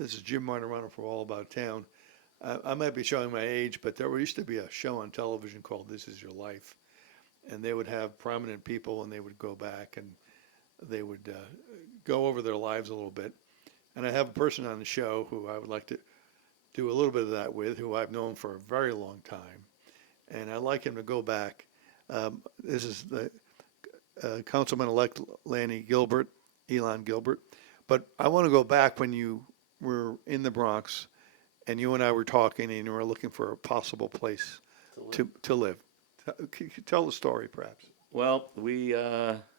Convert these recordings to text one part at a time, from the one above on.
This is Jim Martorano for All About Town. I might be showing my age, but there used to be a show on television called This Is Your Life, and they would have prominent people, and they would go back and they would go over their lives a little bit. And I have a person on the show who I would like to do a little bit of that with, who I've known for a very long time, and I'd like him to go back. This is the Councilman-elect Lanny Gilbert, Ilan Gilbert. But I want to go back when you were in the Bronx and you and I were talking and you were looking for a possible place to live. Tell the story, perhaps. Well,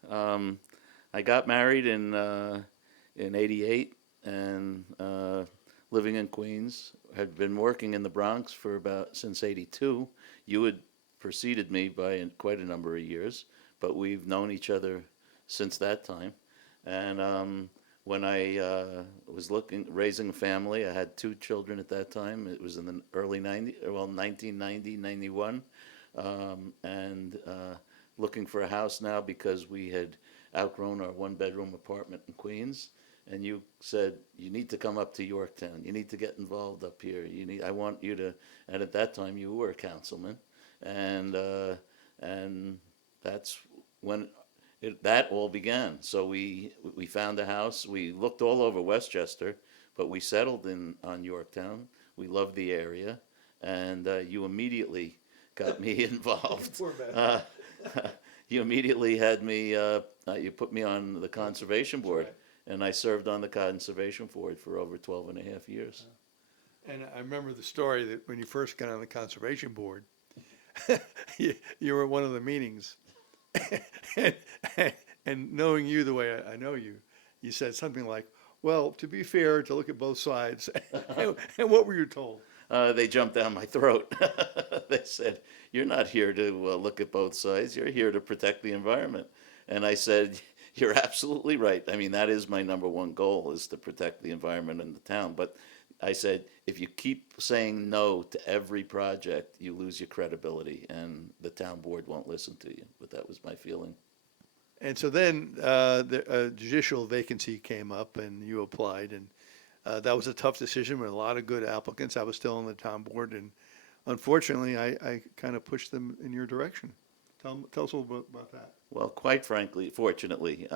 I got married in '88 and living in Queens. Had been working in the Bronx for since '82. You had preceded me by quite a number of years, but we've known each other since that time. And when I was raising a family, I had 2 children at that time. It was in the early 1990, 91. And looking for a house now because we had outgrown our 1-bedroom apartment in Queens. And you said, you need to come up to Yorktown. You need to get involved up here. I want you to, and at that time you were a councilman. And that's when that all began. So we found a house. We looked all over Westchester, but we settled on Yorktown. We loved the area, and you immediately got me involved. Poor man. You immediately had me. You put me on the conservation board, right. and I served on the conservation board for over 12 and a half years. And I remember the story that when you first got on the conservation board, you were at one of the meetings. and, and knowing you the way I know you, you said something like, well, to be fair, to look at both sides. And what were you told? They jumped down my throat. They said, you're not here to look at both sides. You're here to protect the environment. And I said, you're absolutely right. I mean, that is my number one goal, is to protect the environment in the town. But I said, if you keep saying no to every project, you lose your credibility, and the town board won't listen to you. But that was my feeling. And so then the judicial vacancy came up and you applied, and that was a tough decision with a lot of good applicants. I was still on the town board, and unfortunately, I kind of pushed them in your direction. Tell us a little bit about that. Well, quite frankly, fortunately,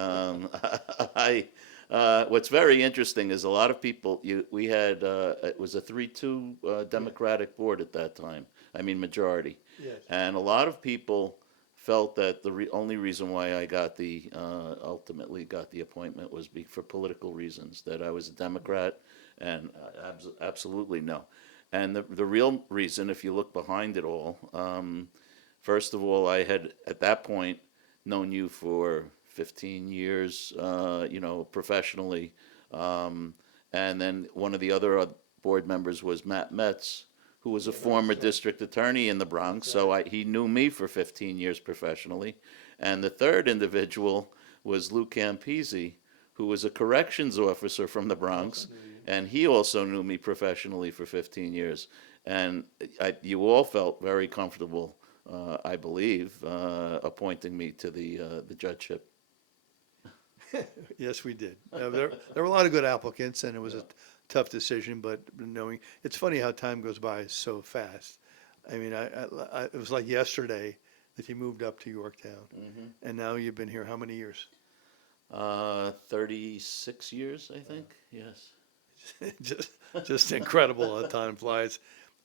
what's very interesting is a lot of people. We had it was a 3-2 Democratic board at that time. I mean, majority. Yes. And a lot of people felt that the only reason why I got ultimately got the appointment was for political reasons. That I was a Democrat, and absolutely no. And the real reason, if you look behind it all. First of all, I had, at that point, known you for 15 years, professionally. And then one of the other board members was Matt Metz, who was a former district attorney in the Bronx. So he knew me for 15 years professionally. And the third individual was Lou Campisi, who was a corrections officer from the Bronx. And he also knew me professionally for 15 years. And you all felt very comfortable, I believe, appointing me to the judgeship. Yes, we did. There were a lot of good applicants, and it was a tough decision. But knowing, it's funny how time goes by so fast. I mean, it was like yesterday that you moved up to Yorktown, and now you've been here how many years? 36 years, I think. Yes. just incredible how time flies.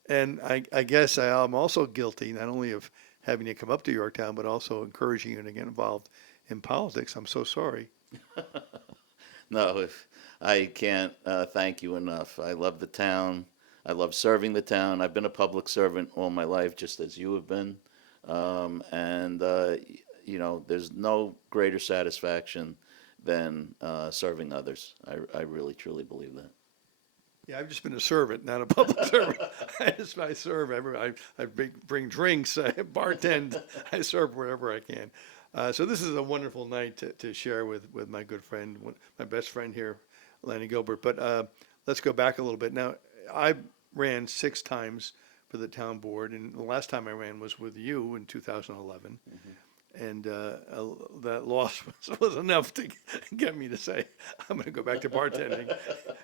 And I guess I'm also guilty not only of having you come up to Yorktown, but also encouraging you to get involved in politics. I'm so sorry. No, I can't thank you enough. I love the town. I love serving the town. I've been a public servant all my life, just as you have been. There's no greater satisfaction than serving others. I really, truly believe that. Yeah, I've just been a servant, not a public servant. I serve I bring drinks, I bartend, I serve wherever I can. So this is a wonderful night to share with my good friend, my best friend here, Lanny Gilbert. But let's go back a little bit. Now, I ran 6 times for the town board, and the last time I ran was with you in 2011. And that loss was enough to get me to say, I'm going to go back to bartending.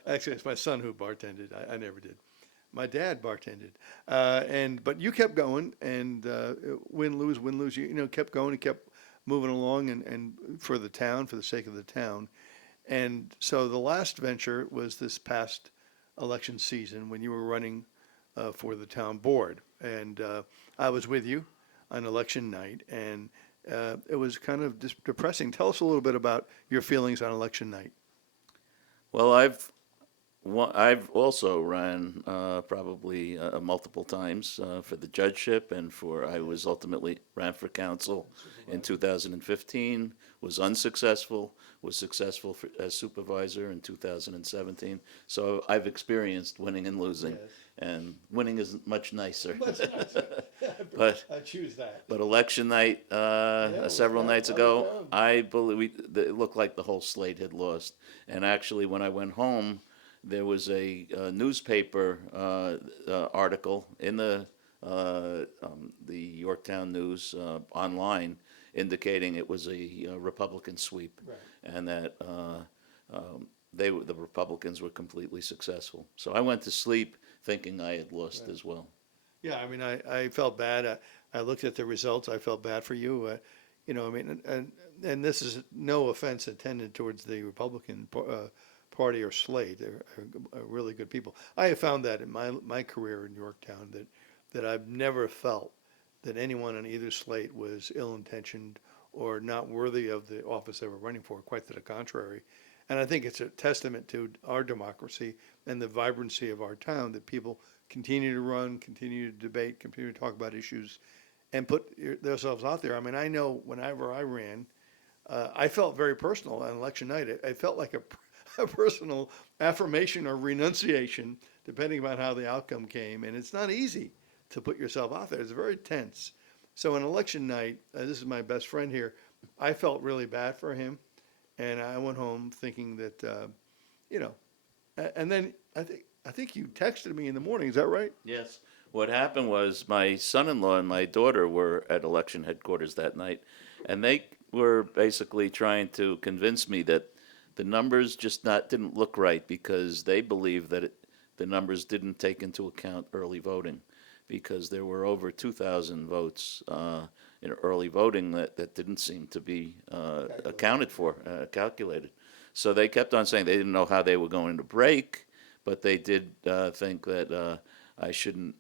Actually, it's my son who bartended. I never did. My dad bartended, but you kept going, and win lose. You kept going and kept moving along, and for the town, for the sake of the town. And so the last venture was this past election season when you were running for the town board, and I was with you on election night, and it was kind of depressing. Tell us a little bit about your feelings on election night. Well, I've also ran probably multiple times for the judgeship, and I was ultimately ran for council in 2015, was unsuccessful, was successful as supervisor in 2017. So I've experienced winning and losing, Yes. and winning is much nicer. Much nicer. But I choose that. But election night, it was several down. nights I was ago, down. I believe it looked like the whole slate had lost. And actually, when I went home, there was a newspaper article in the Yorktown News online indicating it was a Republican sweep, Right. and that the Republicans were completely successful. So I went to sleep thinking I had lost Right. as well. Yeah, I mean, I felt bad. I looked at the results. I felt bad for you. I mean, and this is no offense intended towards the Republican Party or slate. They're really good people. I have found that in my career in Yorktown that I've never felt that anyone on either slate was ill-intentioned or not worthy of the office they were running for. Quite to the contrary. And I think it's a testament to our democracy and the vibrancy of our town that people continue to run, continue to debate, continue to talk about issues, and put themselves out there. I mean, I know whenever I ran, I felt very personal on election night. I felt like a personal affirmation or renunciation, depending on how the outcome came. And it's not easy to put yourself out there. It's very tense. So on election night, this is my best friend here. I felt really bad for him, and I went home thinking that, you know, and then I think you texted me in the morning. Is that right? Yes. What happened was my son-in-law and my daughter were at election headquarters that night, and they were basically trying to convince me that the numbers just not didn't look right because they believe that the numbers didn't take into account early voting, because there were over 2,000 votes in early voting that didn't seem to be accounted for, calculated. So they kept on saying they didn't know how they were going to break, but they did think that I shouldn't,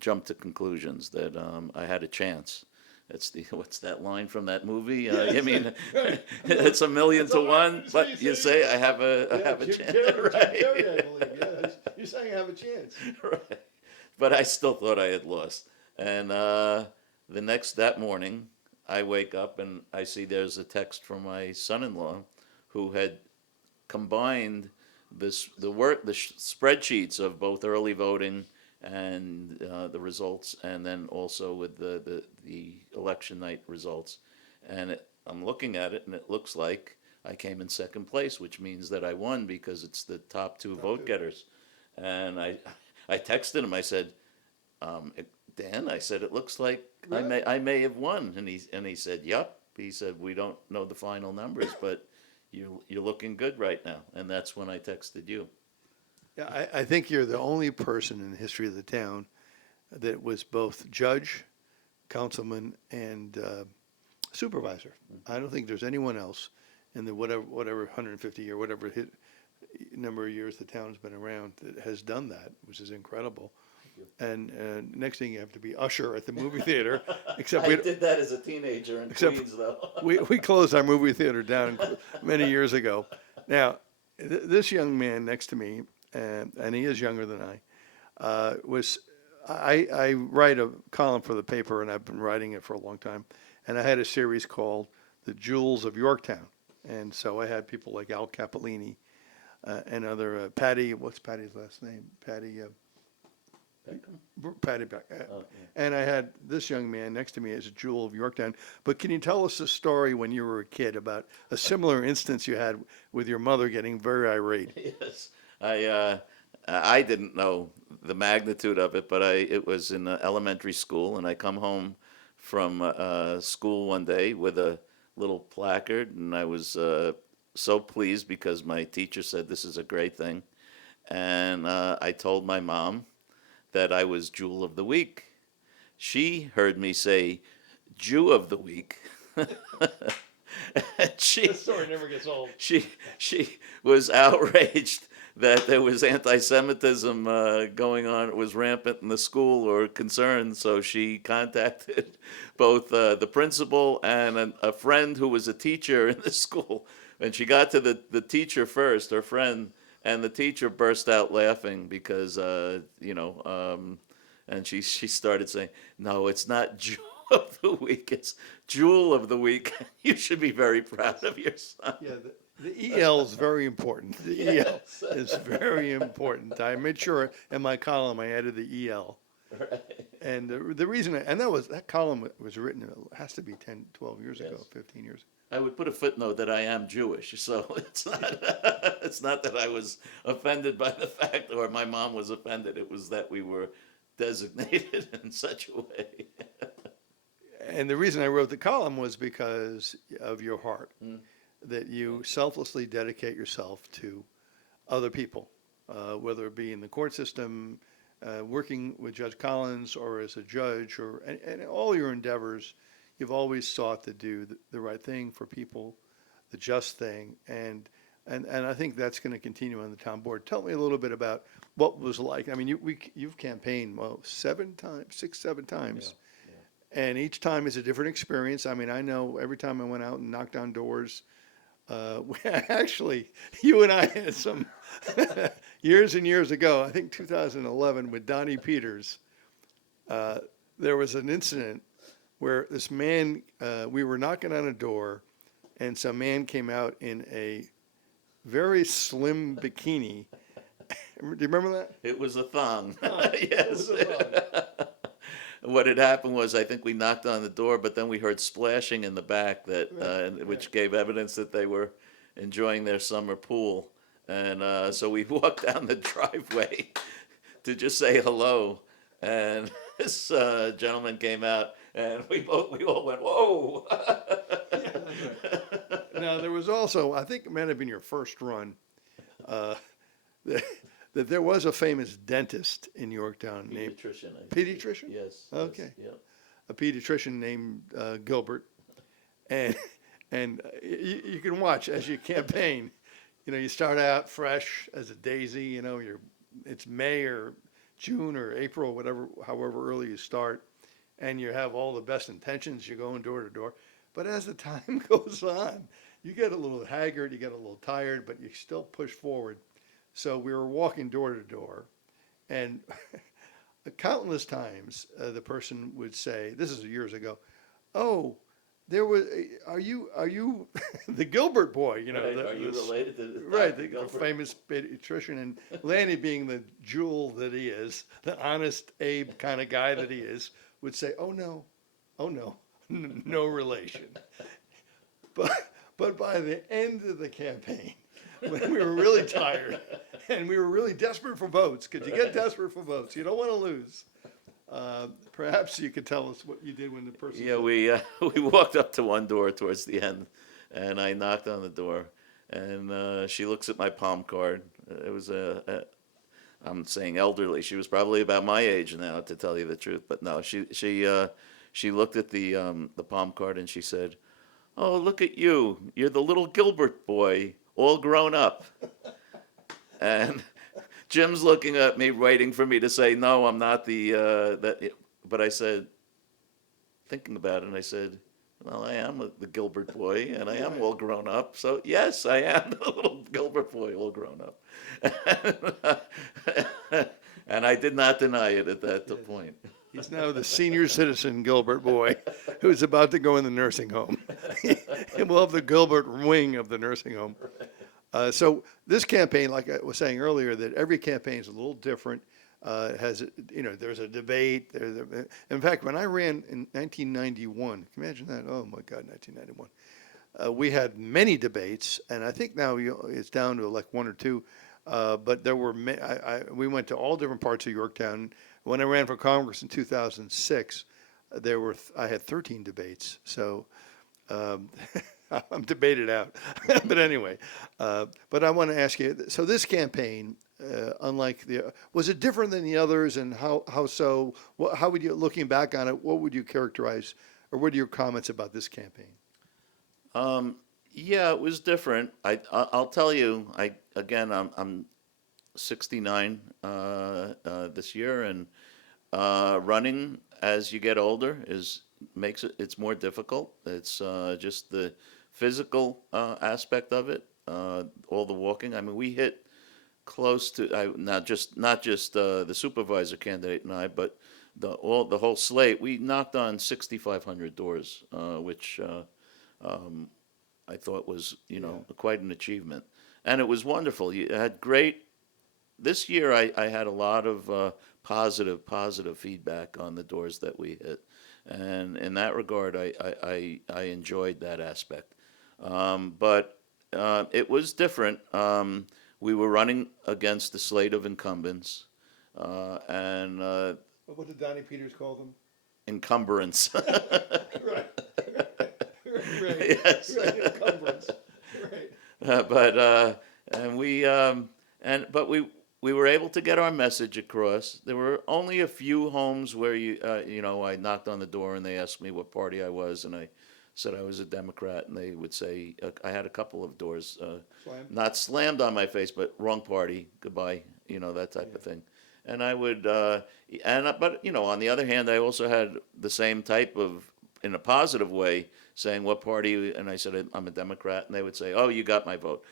jump to conclusions, that I had a chance. What's that line from that movie? I mean, it's a million to one, but you say I have a chance, right? I believe. Yeah, you're saying I have a chance. Right. But I still thought I had lost. And that morning, I wake up and I see there's a text from my son-in-law, who had combined the spreadsheets of both early voting and the results, and then also with the election night results. And I'm looking at it, and it looks like I came in second place, which means that I won because it's the top two vote getters. And I texted him. I said, Dan, I said, it looks like I may have won. And he said, yup. He said, we don't know the final numbers, but you're looking good right now. And that's when I texted you. Yeah, I think you're the only person in the history of the town that was both judge, councilman, and supervisor. I don't think there's anyone else in the whatever 150 year, whatever number of years the town's been around that has done that, which is incredible. And next thing you have to be usher at the movie theater, except I did that as a teenager in except Queens, though. we closed our movie theater down many years ago. Now, this young man next to me, and he is younger than I write a column for the paper, and I've been writing it for a long time. And I had a series called The Jewels of Yorktown. And so I had people like Al Capolini and other Patty. What's Patty's last name? Patty Beck. And I had this young man next to me as a jewel of Yorktown. But can you tell us a story when you were a kid about a similar instance you had with your mother getting very irate? Yes, I didn't know the magnitude of it, but it was in elementary school, and I come home from school one day with a little placard, and I was so pleased because my teacher said this is a great thing. And I told my mom that I was Jewel of the Week. She heard me say Jew of the Week. And This story never gets old. she was outraged that there was anti-Semitism going on. It was rampant in the school or concerned. So she contacted both the principal and a friend who was a teacher in the school. And she got to the teacher first, her friend, and the teacher burst out laughing because and she started saying, "No, it's not Jew of the Week. It's Jewel of the Week. You should be very proud of your son." Yeah, the EL is very important. The Yes. EL is very important. I made sure in my column I added the EL. Right. And the reason, and that column was written, it has to be 10, 12 years ago, Yes. 15 years. I would put a footnote that I am Jewish, so it's not it's not that I was offended by the fact or my mom was offended. It was that we were designated in such a way. And the reason I wrote the column was because of your heart, that you selflessly dedicate yourself to other people, whether it be in the court system, working with Judge Collins or as a judge, and all your endeavors, you've always sought to do the right thing for people, the just thing, and I think that's going to continue on the town board. Tell me a little bit about what it was like. I mean, you've campaigned, well, 7 times. And each time is a different experience. I mean, I know every time I went out and knocked on doors, actually, you and I had some years and years ago, I think 2011 with Donnie Peters, there was an incident where this man, we were knocking on a door and some man came out in a very slim bikini. Do you remember that? It was a thong. It Yes. was a thong. What had happened was I think we knocked on the door, but then we heard splashing in the back which gave evidence that they were enjoying their summer pool. And so we walked down the driveway to just say hello. And this gentleman came out, and we all went, "Whoa!" Now, there was also, I think it might have been your first run, that there was a famous dentist in Yorktown named Pediatrician. I think. Pediatrician? Yes. Okay. Yes, a pediatrician named Gilbert, and you can watch as you campaign. You know, you start out fresh as a daisy. You know, it's May or June or April, whatever, however early you start, and you have all the best intentions. You're going door to door, but as the time goes on, you get a little haggard, you get a little tired, but you still push forward. So we were walking door to door, and countless times the person would say, this is years ago, "Oh, there was, are you the Gilbert boy?" You know, right. Are you related to right, Dr. the Gilbert? famous pediatrician, and Lanny, being the jewel that he is, the honest Abe kind of guy that he is, would say, "Oh no, no relation." But by the end of the campaign, when we were really tired and we were really desperate for votes, because you get desperate for votes, you don't want to lose. Perhaps you could tell us what you did when the person. Yeah, we walked up to one door towards the end, and I knocked on the door, and she looks at my palm card. It was I'm saying elderly. She was probably about my age now, to tell you the truth. But no, she looked at the palm card and she said, "Oh, look at you! You're the little Gilbert boy, all grown up." And Jim's looking at me, waiting for me to say, "No, I'm not that." But I said, thinking about it, and I said, "Well, I am the Gilbert boy, and I am all grown up. So yes, I am the little Gilbert boy, all grown up." And I did not deny it at that point. He's now the senior citizen Gilbert boy who's about to go in the nursing home. And we'll have the Gilbert wing of the nursing home. So this campaign, like I was saying earlier, that every campaign is a little different. Has, there's a debate. In fact, when I ran in 1991, can you imagine that? Oh my God, 1991. We had many debates, and I think now it's down to like 1 or 2. But there were, we went to all different parts of Yorktown. When I ran for Congress in 2006, I had 13 debates, so um, I'm debated out. But anyway, but I want to ask you, so this campaign, unlike was it different than the others, and how so? How would you, looking back on it, what would you characterize, or what are your comments about this campaign? Um, yeah, it was different. I'll tell you. I'm 69 this year, and running as you get older is makes it's more difficult. It's just the physical aspect of it. All the walking. I mean, we hit close to not just the supervisor candidate and I, but the whole slate. We knocked on 6,500 doors, which I thought was quite an achievement, and it was wonderful. You had great. This year, I had a lot of positive feedback on the doors that we hit, and in that regard, I enjoyed that aspect. But it was different. We were running against the slate of incumbents, and What did Donnie Peters call them? encumbrance. Right, Yes. right, encumbrance, right. But and we but we were able to get our message across. There were only a few homes where I knocked on the door and they asked me what party I was, and I said I was a Democrat, and they would say I had a couple of doors Slam. not slammed on my face, but wrong party, goodbye, that type of thing. And I would but on the other hand, I also had the same type of, in a positive way, saying what party, and I said I'm a Democrat, and they would say, oh, you got my vote.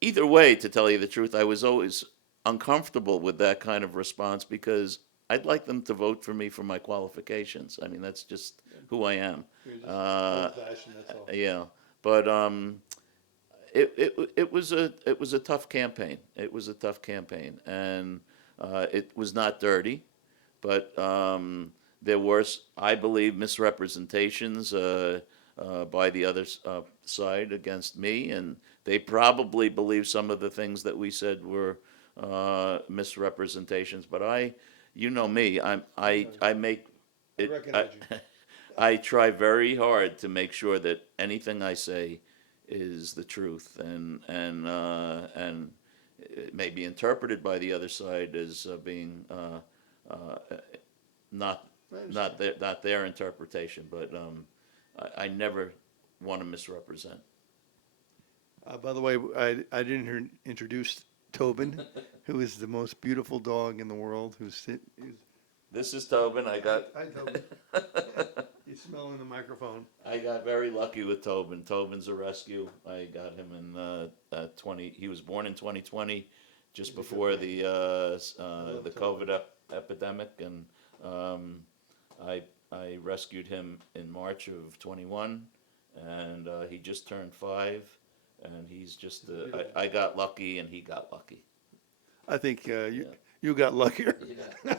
Either way, to tell you the truth, I was always uncomfortable with that kind of response because I'd like them to vote for me for my qualifications. I mean, that's just who I am. You're just Uh, old-fashioned, that's all. yeah, but it was a tough campaign. It was a tough campaign, and it was not dirty, but there were, I believe, misrepresentations by the other side against me, and they probably believe some of the things that we said were misrepresentations. But you know me, I make I it. recognize you. I try very hard to make sure that anything I say is the truth, and it may be interpreted by the other side as being uh, not I understand. not their interpretation, but I never want to misrepresent. By the way, I didn't introduce Tobin, who is the most beautiful dog in the world. This is Tobin. Hi, Tobin. He's smelling the microphone. I got very lucky with Tobin. Tobin's a rescue. I got him in 20. He was born in 2020, just He's a good before man. the Tobin. COVID epidemic, and um, I rescued him in March of 21, and he just turned 5, and he's just I got lucky, and he got lucky. I think Yeah. you got luckier. Yeah.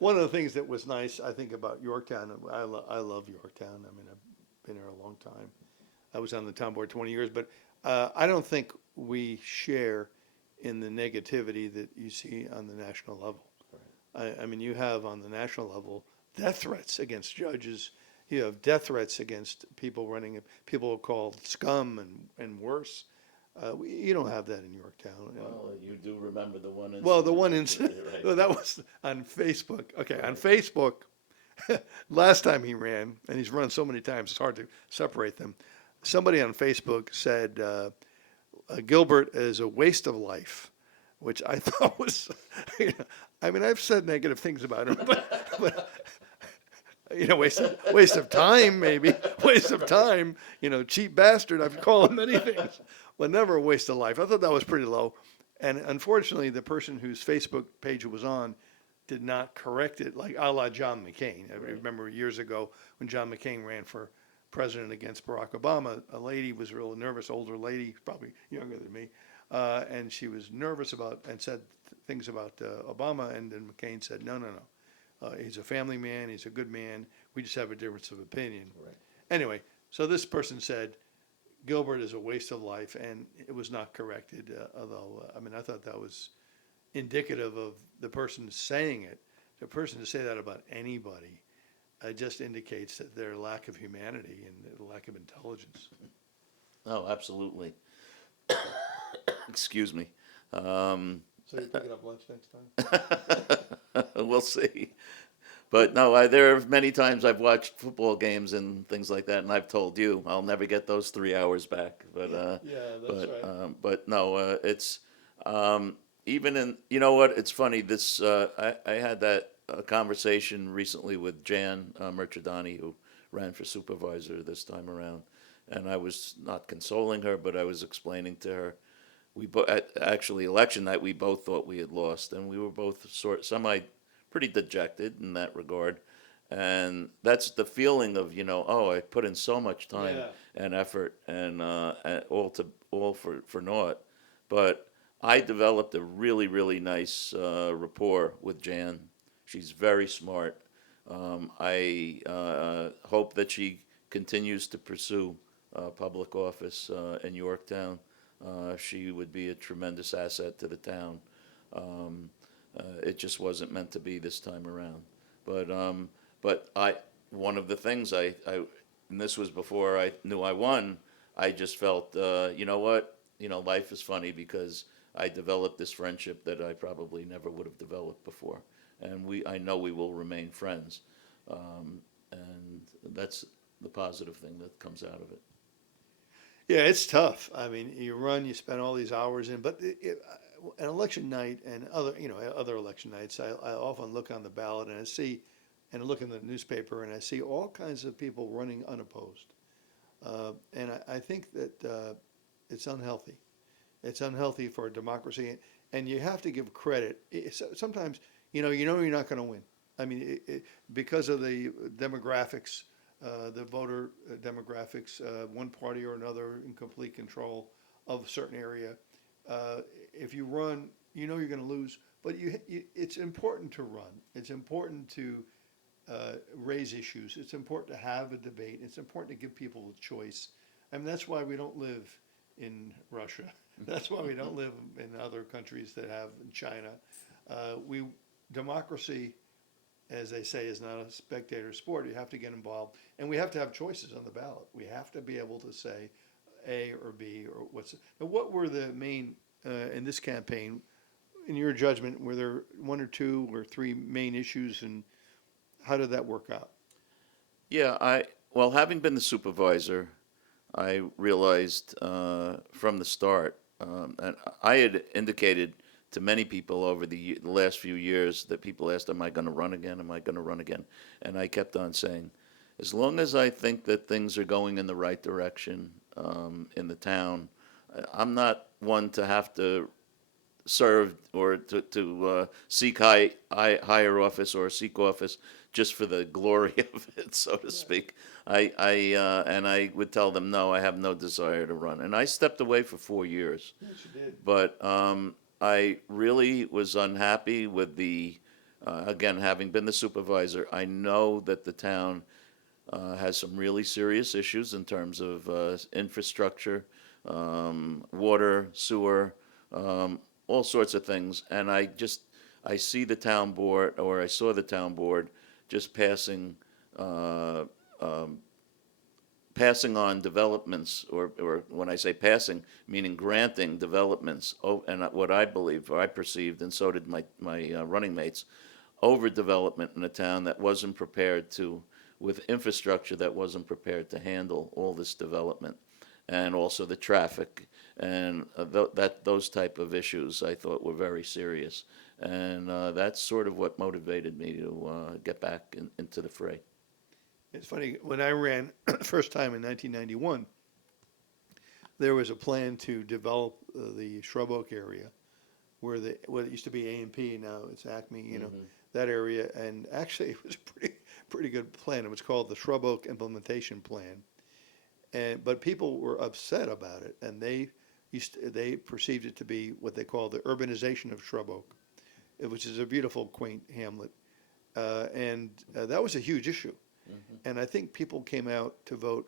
One of the things that was nice, I think, about Yorktown, I love Yorktown. I mean, I've been here a long time. I was on the town board 20 years, but I don't think we share in the negativity that you see on the national level. I mean, you have on the national level death threats against judges. You have death threats against people running, people called scum and worse. You don't have that in Yorktown. Well, you do remember the one incident. Well, the one incident, Right. well, that was on Facebook. Okay, on Facebook, last time he ran, and he's run so many times, it's hard to separate them. Somebody on Facebook said Gilbert is a waste of life, which I thought was, I mean, I've said negative things about him, but waste of time, maybe, waste of time, cheap bastard. I've called him many things, but never a waste of life. I thought that was pretty low. And unfortunately, the person whose Facebook page it was on did not correct it, like a la John McCain. I remember years ago when John McCain ran for president against Barack Obama, a lady was real nervous, older lady, probably younger than me, and she was nervous about and said things about Obama, and then McCain said, no. He's a family man. He's a good man. We just have a difference of opinion. Right. Anyway, so this person said Gilbert is a waste of life, and it was not corrected. Although, I mean, I thought that was indicative of the person saying it. The person to say that about anybody, it just indicates that their lack of humanity and the lack of intelligence. Oh, absolutely. Excuse me. Um, So you're picking up lunch next time? we'll see. But no, there are many times I've watched football games and things like that, and I've told you I'll never get those 3 hours back. Yeah, that's right. But no, it's um, even in, you know what? It's funny. I had that conversation recently with Jan Merchadani, who ran for supervisor this time around, and I was not consoling her, but I was explaining to her actually election night we both thought we had lost, and we were both semi pretty dejected in that regard. And that's the feeling of, oh, I put in so much time Yeah. and effort and all for naught. But I developed a really really nice rapport with Jan. She's very smart. I hope that she continues to pursue public office in Yorktown. She would be a tremendous asset to the town. It just wasn't meant to be this time around. But one of the things and this was before I knew I won. I just felt, you know what, life is funny because I developed this friendship that I probably never would have developed before, and I know we will remain friends, and that's the positive thing that comes out of it. Yeah, it's tough. I mean, you run, you spend all these hours in, but an election night and other election nights, I often look on the ballot and I see, and I look in the newspaper and I see all kinds of people running unopposed. And I think that it's unhealthy. It's unhealthy for democracy, and you have to give credit. Sometimes, you're not going to win. I mean, because of the demographics, the voter demographics, one party or another in complete control of a certain area. If you run, you're going to lose. But it's important to run. It's important to raise issues. It's important to have a debate. It's important to give people a choice. I mean, that's why we don't live in Russia. That's why we don't live in other countries that have in China. We Democracy, as they say, is not a spectator sport. You have to get involved, and we have to have choices on the ballot. We have to be able to say A or B or what's. Now, what were the main in this campaign? In your judgment, were there one or two or three main issues, and how did that work out? Yeah, well, having been the supervisor, I realized from the start, and I had indicated to many people over the last few years that people asked, "Am I going to run again? Am I going to run again?" And I kept on saying, as long as I think that things are going in the right direction in the town, I'm not one to have to serve or to seek higher office or seek office just for the glory of it, so to speak. And I would tell them, no, I have no desire to run. And I stepped away for 4 years. Yes, you did. But I really was unhappy with again, having been the supervisor, I know that the town has some really serious issues in terms of infrastructure, water, sewer, all sorts of things. And I see the town board, or I saw the town board just uh, um, passing on developments, or when I say passing, meaning granting developments, and what I believe, or I perceived, and so did my running mates, overdevelopment in a town that wasn't prepared with infrastructure that wasn't prepared to handle all this development, and also the traffic, and those type of issues I thought were very serious, and that's sort of what motivated me to get back into the fray. It's funny, when I ran first time in 1991, there was a plan to develop the Shrub Oak area where what it used to be A&P, now it's Acme, that area. And actually, it was a pretty good plan. It was called the Shrub Oak Implementation Plan. But people were upset about it, and they perceived it to be what they call the urbanization of Shrub Oak, which is a beautiful, quaint hamlet. And that was a huge issue. And I think people came out to vote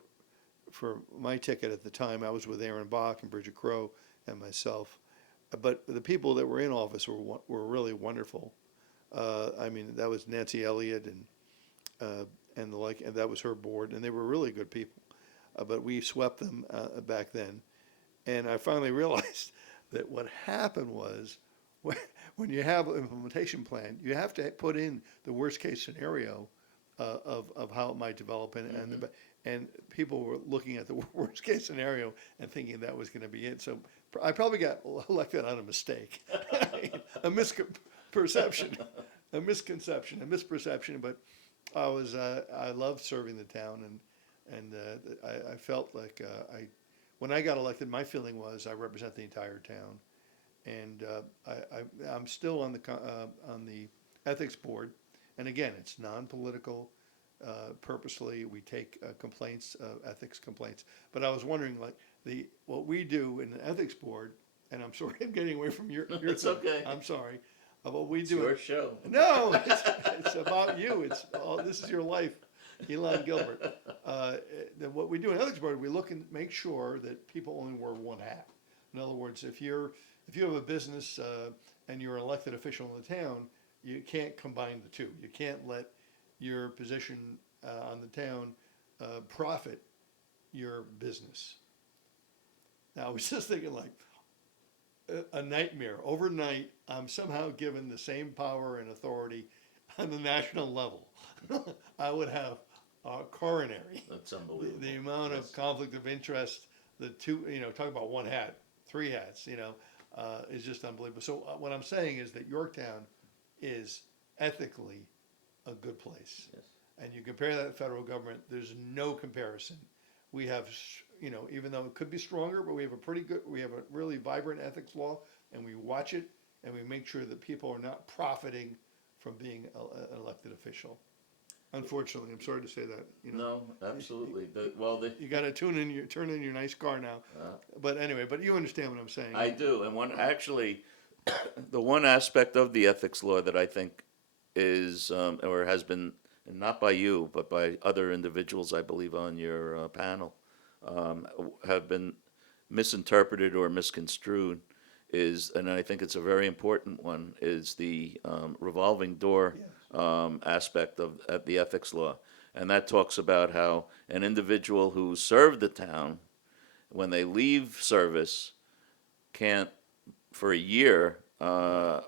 for my ticket at the time. I was with Aaron Bach and Bridget Crow and myself. But the people that were in office were really wonderful. I mean, that was Nancy Elliott and and the like, and that was her board, and they were really good people. But we swept them back then. And I finally realized that what happened was when you have an implementation plan, you have to put in the worst case scenario of how it might develop. And people were looking at the worst case scenario and thinking that was going to be it. So I probably got elected on a mistake, a misperception, a misconception, a misperception. But I loved serving the town, and I felt like when I got elected, my feeling was I represent the entire town, and I'm still on the ethics board, and again, it's non-political. Purposely, we take complaints, ethics complaints. But I was wondering, like what we do in the ethics board, and I'm sorry, I'm getting away from your It's thing. okay. I'm sorry. What we It's do. your show. No, it's about you. It's all. This is your life, Ilan Gilbert. Then what we do in ethics board, we look and make sure that people only wear one hat. In other words, if you have a business and you're an elected official in the town, you can't combine the two. You can't let your position on the town profit your business. Now, I was just thinking, like, a nightmare. Overnight, I'm somehow given the same power and authority on the national level. I would have coronary. That's unbelievable. The amount Yes. of conflict of interest, the two, talk about one hat, three hats, is just unbelievable. So what I'm saying is that Yorktown is ethically a good place. Yes. And you compare that to the federal government, there's no comparison. We have, even though it could be stronger, but we have a really vibrant ethics law, and we watch it, and we make sure that people are not profiting from being an elected official. Unfortunately, I'm sorry to say that. No, absolutely. You got to turn in your nice car now. But anyway, but you understand what I'm saying. I do, and the one aspect of the ethics law that I think is, or has been, and not by you, but by other individuals, I believe, on your panel, have been misinterpreted or misconstrued is, and I think it's a very important one, is the revolving door aspect of the ethics law. And that talks about how an individual who served the town, when they leave service, can't, for a year,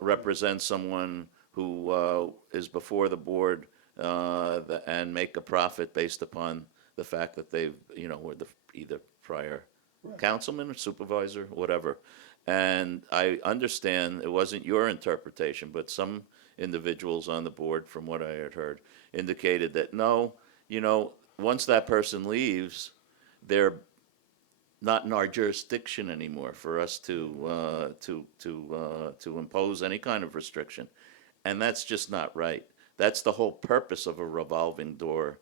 represent someone who is before the board and make a profit based upon the fact that they've, were either prior councilman or supervisor, whatever. And I understand it wasn't your interpretation, but some individuals on the board, from what I had heard, indicated that no, once that person leaves, they're not in our jurisdiction anymore for us to impose any kind of restriction, and that's just not right. That's the whole purpose of a revolving door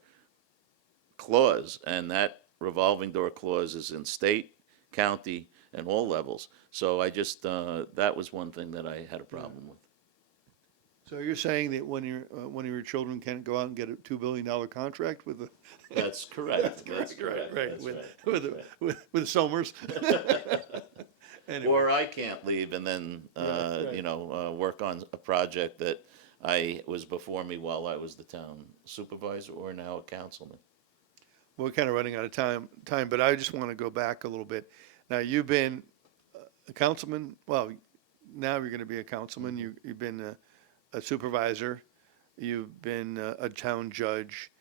clause, and that revolving door clause is in state, county, and all levels. So I just that was one thing that I had a problem with. So you're saying that one of your children can't go out and get a $2 billion contract with the That's correct. That's correct. right, That's with right. That's with Somers. right. Or I can't leave and then work on a project that was before me while I was the town supervisor or now a councilman. Well, we're kind of running out of time, but I just want to go back a little bit. Now, you've been a councilman. Well, now you're going to be a councilman. You've been a supervisor. You've been a town judge.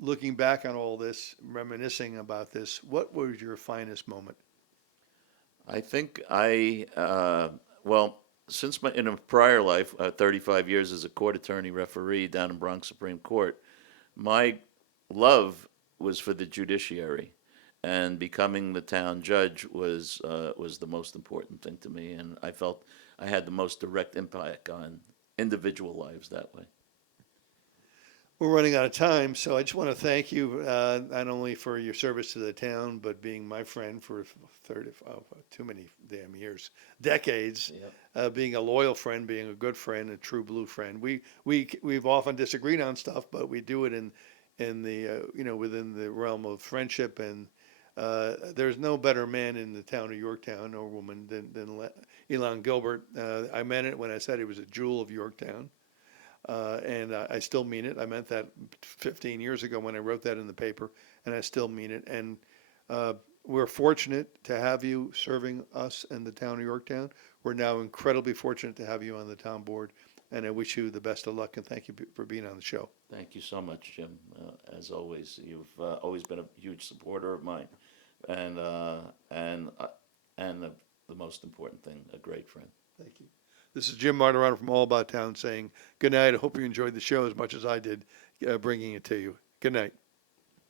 Looking back on all this, reminiscing about this, what was your finest moment? I think since in a prior life, 35 years as a court attorney referee down in Bronx Supreme Court, my love was for the judiciary, and becoming the town judge was the most important thing to me, and I felt I had the most direct impact on individual lives that way. We're running out of time, so I just want to thank you not only for your service to the town, but being my friend for too many damn years, decades, being a loyal friend, being a good friend, a true blue friend. We've often disagreed on stuff, but we do it in the within the realm of friendship, and there's no better man in the town of Yorktown or woman than Ilan Gilbert. I meant it when I said he was a jewel of Yorktown. And I still mean it. I meant that 15 years ago when I wrote that in the paper, and I still mean it. And we're fortunate to have you serving us in the town of Yorktown. We're now incredibly fortunate to have you on the town board, and I wish you the best of luck and thank you for being on the show. Thank you so much, Jim. As always, you've always been a huge supporter of mine, and the most important thing, a great friend. Thank you. This is Jim Martorano from All About Town saying good night. I hope you enjoyed the show as much as I did bringing it to you. Good night.